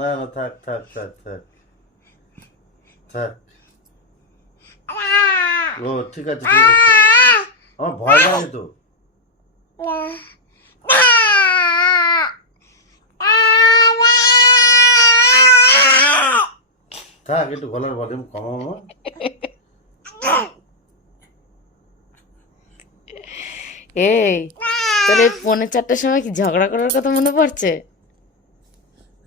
না না, থাক থাক থাক থাক থাক। ও ঠিক আছে ঠিক আছে, আমার ভয় লাগে তো। থাক, একটু গলার ভলিউম কমাও। এই তাহলে 4:45টার সময় কি ঝগড়া করার কথা মনে পড়ছে?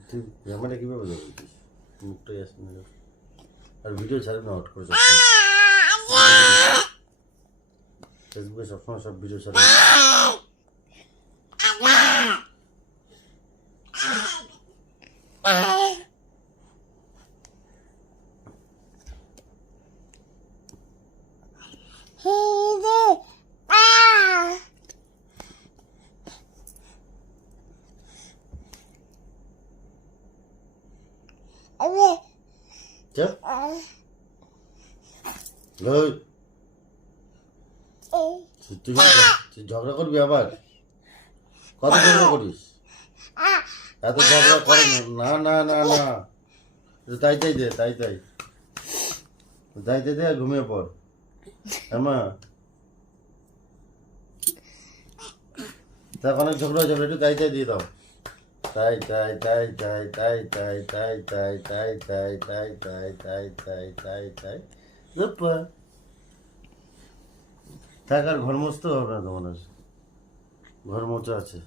তুই ক্যামেরা কিভাবে ধরেছিস? মুখটাই আসে না। আর ভিডিও ছাড়ে না হট করে, ফেসবুকে সবসময় সব ভিডিও ছাড়ে। চল তুই ঝগড়া করবি আবার? কত ঝগড়া করিস? এত ঝগড়া করে না। না না না না, তাই তাই দে, তাই তাই তাই তাই দে, ঘুমিয়ে পড়। হ্যাঁ, তার অনেক ঝগড়া হয়ে যাবে, একটু তাই তাই দিয়ে দাও। তাই তাই তাই তাই তাই তাই তাই তাই তাই তাই তাই তাই তাই তাই তাই তাই থাক। আর ঘর মুছতে হবে না তোমার, ঘর মোছা আছে।